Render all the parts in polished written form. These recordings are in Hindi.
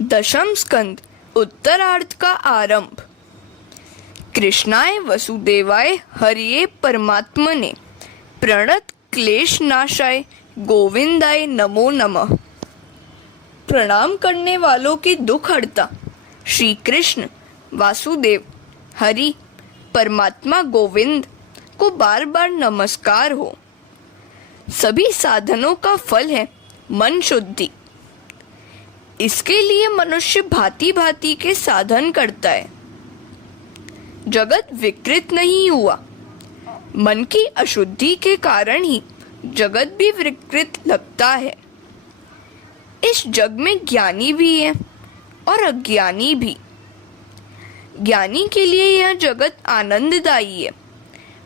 दशम स्कंद उत्तरार्ध का आरंभ। कृष्णाय वसुदेवाय हरिये परमात्मने प्रणत क्लेश नाशाय गोविंदाय नमो नमः। प्रणाम करने वालों के दुख हरता श्री कृष्ण वासुदेव हरि परमात्मा गोविंद को बार बार नमस्कार हो। सभी साधनों का फल है मन शुद्धि। इसके लिए मनुष्य भांति भांति के साधन करता है। जगत विकृत नहीं हुआ, मन की अशुद्धि के कारण ही जगत भी विकृत लगता है। इस जग में ज्ञानी भी है और अज्ञानी भी। ज्ञानी के लिए यह जगत आनंददायी है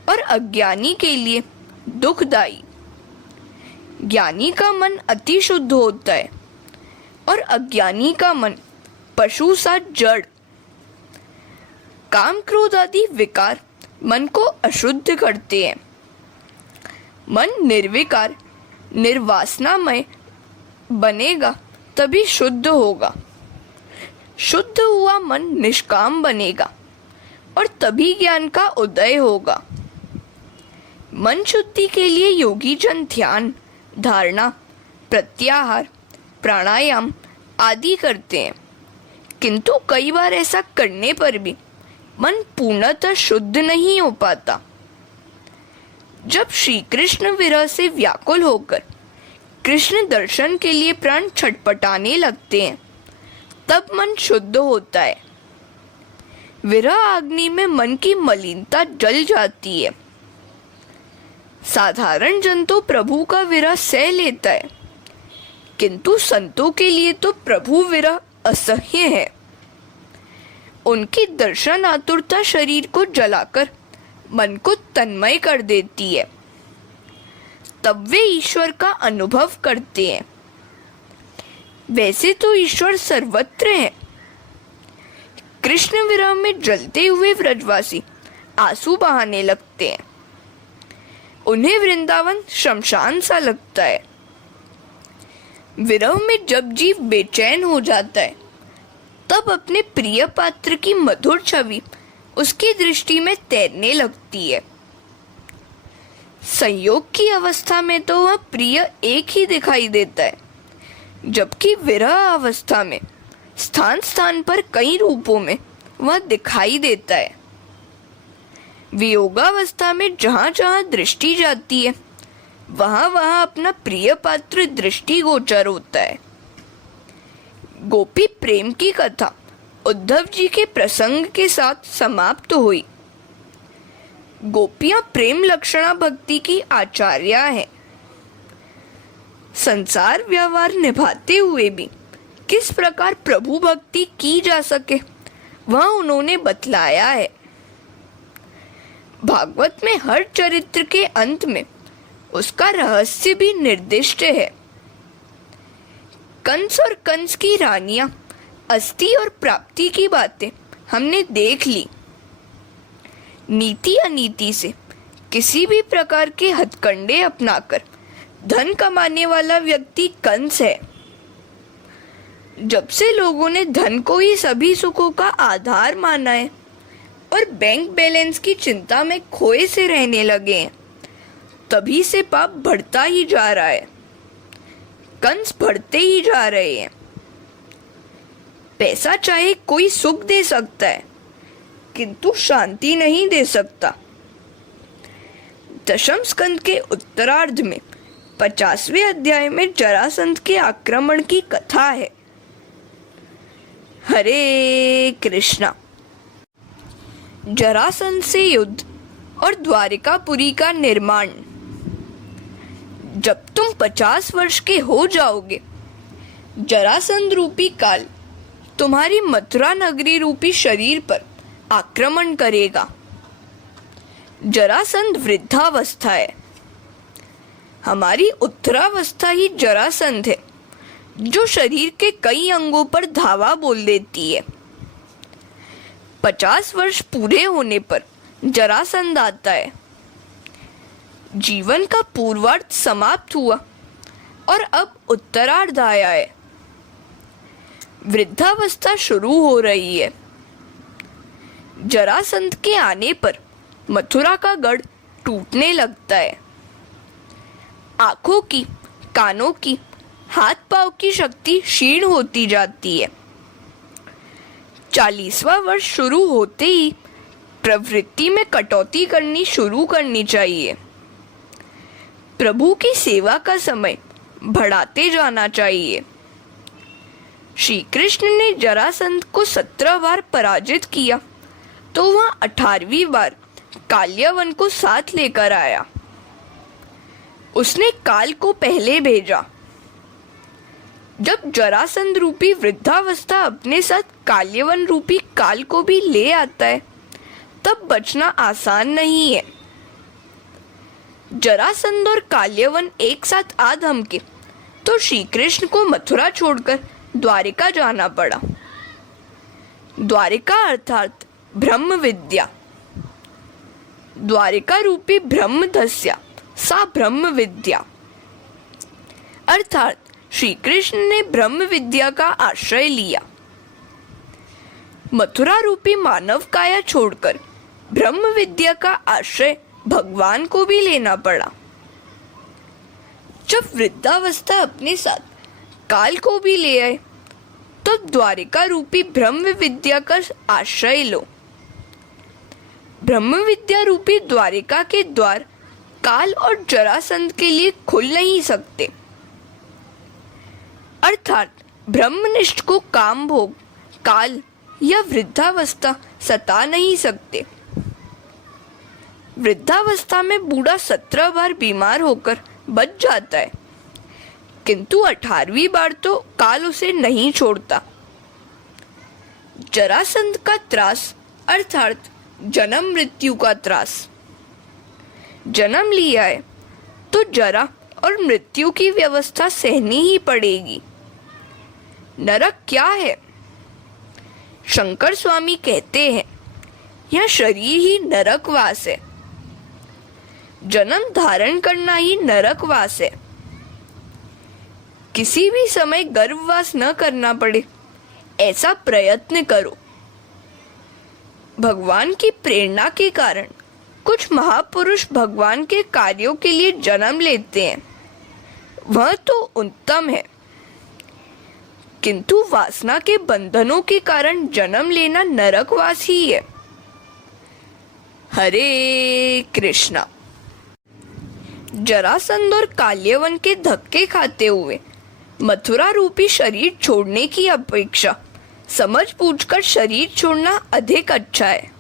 और अज्ञानी के लिए दुखदायी। ज्ञानी का मन अति शुद्ध होता है और अज्ञानी का मन पशु सा जड़। काम क्रोध आदि विकार मन को अशुद्ध करते हैं। मन निर्विकार निर्वासनामय बनेगा तभी शुद्ध होगा। शुद्ध हुआ मन निष्काम बनेगा और तभी ज्ञान का उदय होगा। मन शुद्धि के लिए योगी जन ध्यान, धारणा, प्रत्याहार, प्राणायाम आदि करते हैं, किंतु कई बार ऐसा करने पर भी मन पूर्णतः शुद्ध नहीं हो पाता। जब श्री कृष्ण विरह से व्याकुल होकर कृष्ण दर्शन के लिए प्राण छटपटाने लगते हैं, तब मन शुद्ध होता है। विरह अग्नि में मन की मलिनता जल जाती है। साधारण जन तो प्रभु का विरह सह लेता है, किंतु संतों के लिए तो प्रभु विरह असह्य है। उनकी दर्शन आतुरता शरीर को जलाकर मन को तन्मय कर देती है। तब वे ईश्वर का अनुभव करते हैं। वैसे तो ईश्वर सर्वत्र है। कृष्ण विरह में जलते हुए व्रजवासी आंसू बहाने लगते हैं। उन्हें वृंदावन शमशान सा लगता है। विरह में जब जीव बेचैन हो जाता है, तब अपने प्रिय पात्र की मधुर छवि उसकी दृष्टि में तैरने लगती है। संयोग की अवस्था में तो वह प्रिय एक ही दिखाई देता है, जबकि विरह अवस्था में स्थान स्थान पर कई रूपों में वह दिखाई देता है। वियोगावस्था में जहाँ जहाँ दृष्टि जाती है, वहाँ वहाँ अपना प्रिय पात्र दृष्टिगोचर होता है। गोपी प्रेम की कथा उद्धव जी के प्रसंग के साथ समाप्त हुई। गोपियां प्रेम लक्षणा भक्ति की आचार्या हैं। संसार व्यवहार निभाते हुए भी किस प्रकार प्रभु भक्ति की जा सके, वह उन्होंने बतलाया है। भागवत में हर चरित्र के अंत में उसका रहस्य भी निर्दिष्ट है। कंस और कंस की रानियां, अस्थि और प्राप्ति की बातें हमने देख ली। नीति अनीति से किसी भी प्रकार के हथकंडे अपनाकर धन कमाने वाला व्यक्ति कंस है। जब से लोगों ने धन को ही सभी सुखों का आधार माना है और बैंक बैलेंस की चिंता में खोए से रहने लगे हैं, तभी से पाप बढ़ता ही जा रहा है। कंस बढ़ते ही जा रहे हैं। पैसा चाहे कोई सुख दे सकता है, किंतु शांति नहीं दे सकता। दशम स्कंद के उत्तरार्ध में 50वें अध्याय में जरासंध के आक्रमण की कथा है। हरे कृष्णा। जरासंध से युद्ध और द्वारिकापुरी का निर्माण। जब तुम 50 वर्ष के हो जाओगे, जरासंध रूपी काल तुम्हारी मथुरा नगरी रूपी शरीर पर आक्रमण करेगा। जरासंध वृद्धावस्था है। हमारी उत्तरावस्था ही जरासंध है, जो शरीर के कई अंगों पर धावा बोल देती है। 50 वर्ष पूरे होने पर जरासंध आता है। जीवन का पूर्वार्ध समाप्त हुआ और अब उत्तरार्ध आया है। वृद्धावस्था शुरू हो रही है। जरासंध के आने पर मथुरा का गढ़ टूटने लगता है। आंखों की, कानों की, हाथ पांव की शक्ति क्षीण होती जाती है। 40वां वर्ष शुरू होते ही प्रवृत्ति में कटौती करनी शुरू करनी चाहिए। प्रभु की सेवा का समय बढ़ाते जाना चाहिए। श्री कृष्ण ने जरासंध को 17 बार पराजित किया तो वह 18वीं बार काल्यवन को साथ लेकर आया। उसने काल को पहले भेजा। जब जरासंध रूपी वृद्धावस्था अपने साथ काल्यवन रूपी काल को भी ले आता है तब बचना आसान नहीं है। जरासंध और काल्यवन एक साथ आ धमके तो श्री कृष्ण को मथुरा छोड़कर द्वारिका जाना पड़ा। द्वारिका अर्थात ब्रह्म विद्या। द्वारिका रूपी ब्रह्म धस्या सा ब्रह्म विद्या, अर्थात श्री कृष्ण ने ब्रह्म विद्या का आश्रय लिया। मथुरा रूपी मानव काया छोड़कर ब्रह्म विद्या का आश्रय भगवान को भी लेना पड़ा। जब वृद्धावस्था अपने साथ काल को भी ले आए तो द्वारिका रूपी ब्रह्म विद्या का आश्रय लो। ब्रह्म विद्या रूपी द्वारिका के द्वार काल और जरासंध के लिए खुल नहीं सकते, अर्थात ब्रह्मनिष्ठ को काम भोग, काल या वृद्धावस्था सता नहीं सकते। वृद्धावस्था में बूढ़ा 17 बार बीमार होकर बच जाता है, किंतु 18वीं बार तो काल उसे नहीं छोड़ता। जरासंध का त्रास अर्थात जन्म मृत्यु का त्रास। जन्म लिया है तो जरा और मृत्यु की व्यवस्था सहनी ही पड़ेगी। नरक क्या है? शंकर स्वामी कहते हैं यह शरीर ही नरकवास है। जन्म धारण करना ही नरकवास है। किसी भी समय गर्भवास न करना पड़े ऐसा प्रयत्न करो। भगवान की प्रेरणा के कारण कुछ महापुरुष भगवान के कार्यों के लिए जन्म लेते हैं, वह तो उत्तम है, किंतु वासना के बंधनों के कारण जन्म लेना नरकवास ही है। हरे कृष्णा। जरासंध और काल्यवन के धक्के खाते हुए मथुरा रूपी शरीर छोड़ने की अपेक्षा समझ बूझकर शरीर छोड़ना अधिक अच्छा है।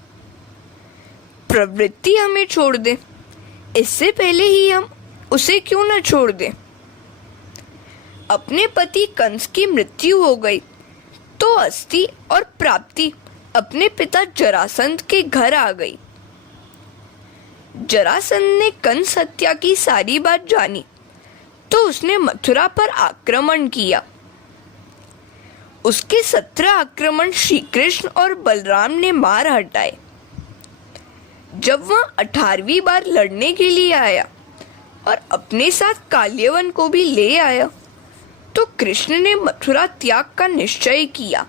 प्रवृत्ति हमें छोड़ दे, इससे पहले ही हम उसे क्यों न छोड़ दें। अपने पति कंस की मृत्यु हो गई तो अस्थि और प्राप्ति अपने पिता जरासंध के घर आ गई। जरासंध ने कंस हत्या की सारी बात जानी तो उसने मथुरा पर आक्रमण किया। उसके 17 आक्रमण श्री कृष्ण और बलराम ने मार हटाए। जब वह 18वीं बार लड़ने के लिए आया और अपने साथ काल्यवन को भी ले आया तो कृष्ण ने मथुरा त्याग का निश्चय किया।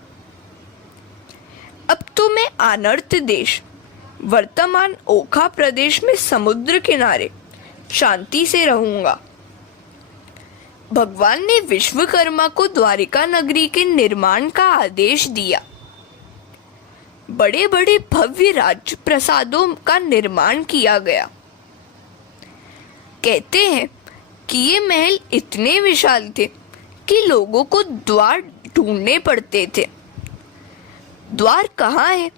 अब तो मैं अनर्त देश वर्तमान ओखा प्रदेश में समुद्र किनारे शांति से रहूंगा। भगवान ने विश्वकर्मा को द्वारिका नगरी के निर्माण का आदेश दिया। बड़े बड़े भव्य राज प्रसादों का निर्माण किया गया। कहते हैं कि ये महल इतने विशाल थे कि लोगों को द्वार ढूंढने पड़ते थे। द्वार कहाँ है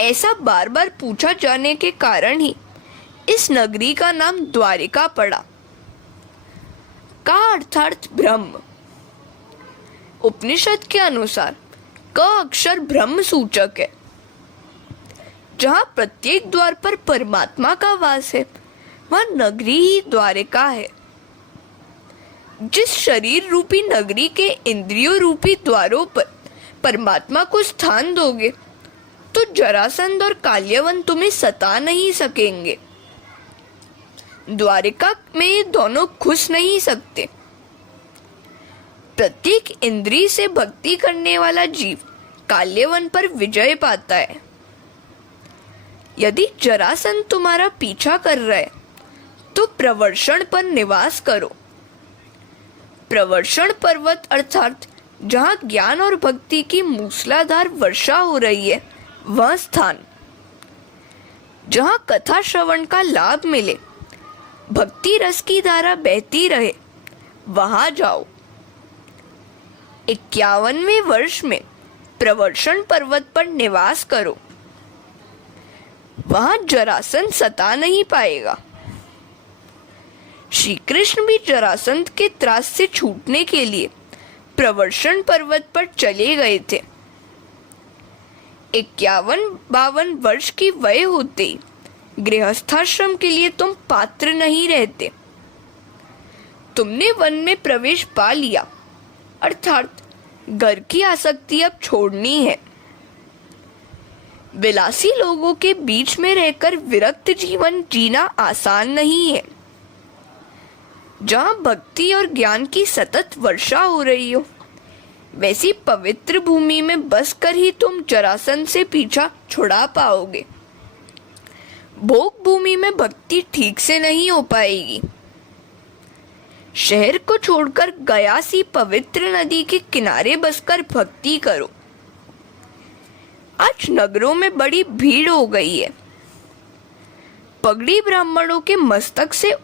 ऐसा बार बार पूछा जाने के कारण ही इस नगरी का नाम द्वारिका पड़ा। का अर्थात ब्रह्म। उपनिषद के अनुसार क अक्षर ब्रह्म सूचक है। जहाँ प्रत्येक द्वार पर परमात्मा का वास है वह नगरी ही द्वारिका है। जिस शरीर रूपी नगरी के इंद्रियों रूपी द्वारों पर परमात्मा को स्थान दोगे तो जरासंध और काल्यवन तुम्हें सता नहीं सकेंगे। द्वारिका में ये दोनों घुस नहीं सकते। प्रत्येक इंद्रिय से भक्ति करने वाला जीव काल्यवन पर विजय पाता है। यदि जरासंध तुम्हारा पीछा कर रहा है तो प्रवर्षण पर निवास करो। प्रवर्षण पर्वत अर्थात जहाँ ज्ञान और भक्ति की मूसलाधार वर्षा हो रही है, वह स्थान। जहाँ कथा श्रवण का लाभ मिले, भक्ति रस की धारा बहती रहे, वहां जाओ। 51वें वर्ष में प्रवर्षण पर्वत पर निवास करो। वहां जरासंध सता नहीं पाएगा। श्री कृष्ण भी जरासंध के त्रास से छूटने के लिए प्रवर्षण पर्वत पर चले गए थे। 51-52 वर्ष की वय होते ही गृहस्थाश्रम के लिए तुम पात्र नहीं रहते। तुमने वन में प्रवेश पा लिया, अर्थात घर की आसक्ति अब छोड़नी है। विलासी लोगों के बीच में रहकर विरक्त जीवन जीना आसान नहीं है। जहाँ भक्ति और ज्ञान की सतत वर्षा हो रही हो, वैसी पवित्र भूमि में बसकर ही तुम जरासंध से पीछा छुड़ा पाओगे। भोग भूमि में भक्ति ठीक से नहीं हो पाएगी। शहर को छोड़कर गया सी पवित्र नदी के किनारे बसकर भक्ति करो। आज नगरों में बड़ी भीड़ हो गई है। पगड़ी ब्राह्मणों के मस्तक से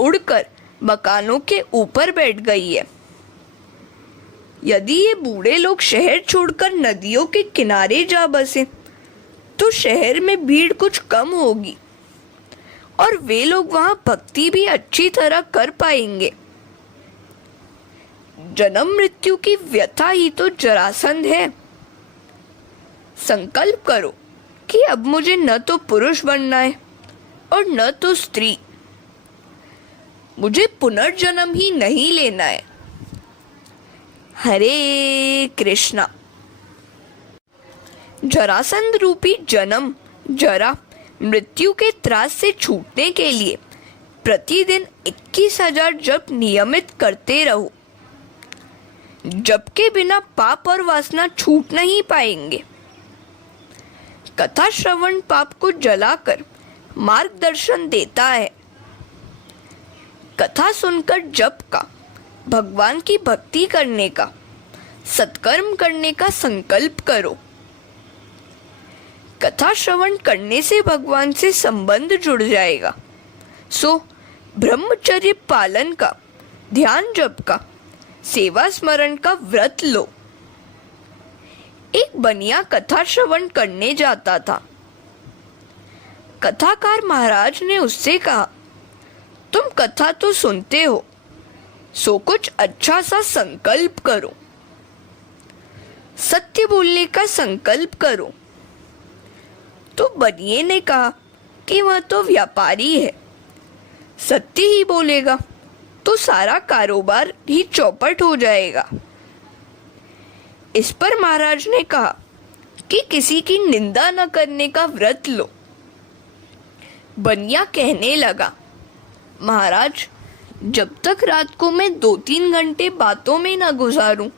उड़कर मकानों के ऊपर बैठ गई है। यदि ये बूढ़े लोग शहर छोड़कर नदियों के किनारे जा बसे तो शहर में भीड़ कुछ कम होगी और वे लोग वहां भक्ति भी अच्छी तरह कर पाएंगे। जन्म मृत्यु की व्यथा ही तो जरासंध है। संकल्प करो कि अब मुझे न तो पुरुष बनना है और न तो स्त्री। मुझे पुनर्जन्म ही नहीं लेना है। हरे कृष्णा। जरासंध रूपी जन्म, जरा, मृत्यु के त्रास से छूटने के लिए प्रतिदिन 21,000 जप नियमित करते रहो। जप के बिना पाप और वासना छूट नहीं पाएंगे। कथा श्रवण पाप को जलाकर मार्गदर्शन देता है। कथा सुनकर जप का, भगवान की भक्ति करने का, सत्कर्म करने का संकल्प करो। कथा श्रवण करने से भगवान से संबंध जुड़ जाएगा। सो ब्रह्मचर्य पालन का, ध्यान जप का, सेवा स्मरण का व्रत लो। एक बनिया कथा श्रवण करने जाता था। कथाकार महाराज ने उससे कहा, तुम कथा तो सुनते हो, सो कुछ अच्छा सा संकल्प करो। सत्य बोलने का संकल्प करो। तो बनिए ने कहा कि वह तो व्यापारी है, सत्य ही बोलेगा तो सारा कारोबार ही चौपट हो जाएगा। इस पर महाराज ने कहा कि किसी की निंदा न करने का व्रत लो। बनिया कहने लगा, महाराज, जब तक रात को मैं 2-3 घंटे बातों में न गुजारूं,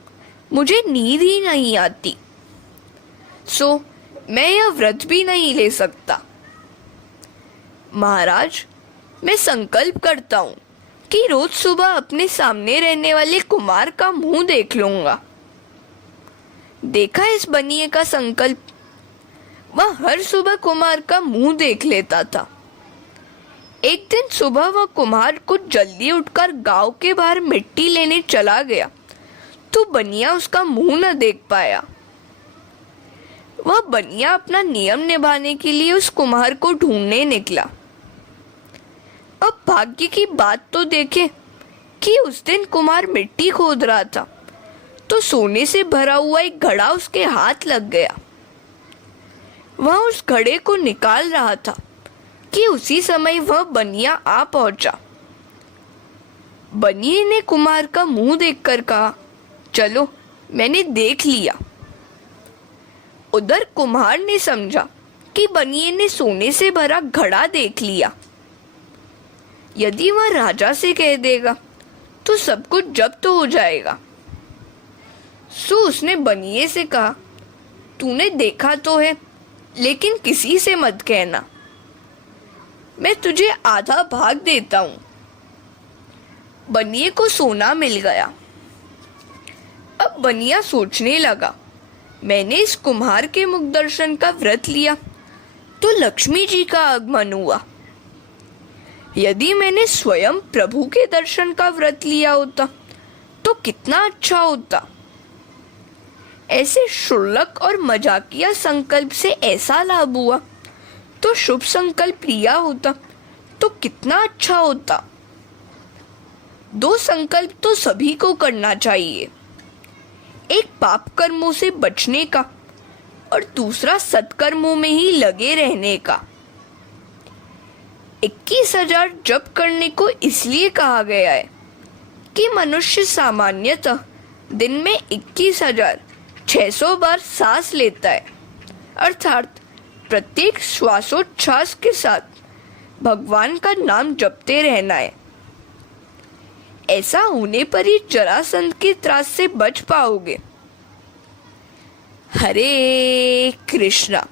मुझे नींद ही नहीं आती। सो मैं यह व्रत भी नहीं ले सकता। महाराज, मैं संकल्प करता हूँ कि रोज सुबह अपने सामने रहने वाले कुमार का मुंह देख लूंगा। देखा इस बनिए का संकल्प। वह हर सुबह कुमार का मुंह देख लेता था। एक दिन सुबह वह कुम्हार कुछ जल्दी उठकर गांव के बाहर मिट्टी लेने चला गया तो बनिया उसका मुंह न देख पाया। वह बनिया अपना नियम निभाने के लिए उस कुम्हार को ढूंढने निकला। अब भाग्य की बात तो देखे कि उस दिन कुम्हार मिट्टी खोद रहा था तो सोने से भरा हुआ एक घड़ा उसके हाथ लग गया। वह उस घड़े को निकाल रहा था कि उसी समय वह बनिया आ पहुंचा। बनिए ने कुम्हार का मुंह देखकर कहा, चलो मैंने देख लिया। उधर कुम्हार ने समझा कि बनिए ने सोने से भरा घड़ा देख लिया। यदि वह राजा से कह देगा तो सब कुछ जब्त हो जाएगा। सो उसने बनिए से कहा, तूने देखा तो है, लेकिन किसी से मत कहना। मैं तुझे आधा भाग देता हूँ। बनिए को सोना मिल गया। अब बनिया सोचने लगा, मैंने इस कुम्हार के मुख दर्शन का व्रत लिया तो लक्ष्मी जी का आगमन हुआ। यदि मैंने स्वयं प्रभु के दर्शन का व्रत लिया होता तो कितना अच्छा होता। ऐसे क्षुल्लक और मजाकिया संकल्प से ऐसा लाभ हुआ तो शुभ संकल्प लिया होता तो कितना अच्छा होता। दो संकल्प तो सभी को करना चाहिए, एक पाप कर्मों से बचने का और दूसरा सत्कर्मों में ही लगे रहने का। 21,000 जप करने को इसलिए कहा गया है कि मनुष्य सामान्यतः दिन में 21,600 बार सांस लेता है, अर्थात प्रत्येक श्वासोच्छ्वास के साथ भगवान का नाम जपते रहना है। ऐसा होने पर ही जरासंध के त्रास से बच पाओगे। हरे कृष्णा।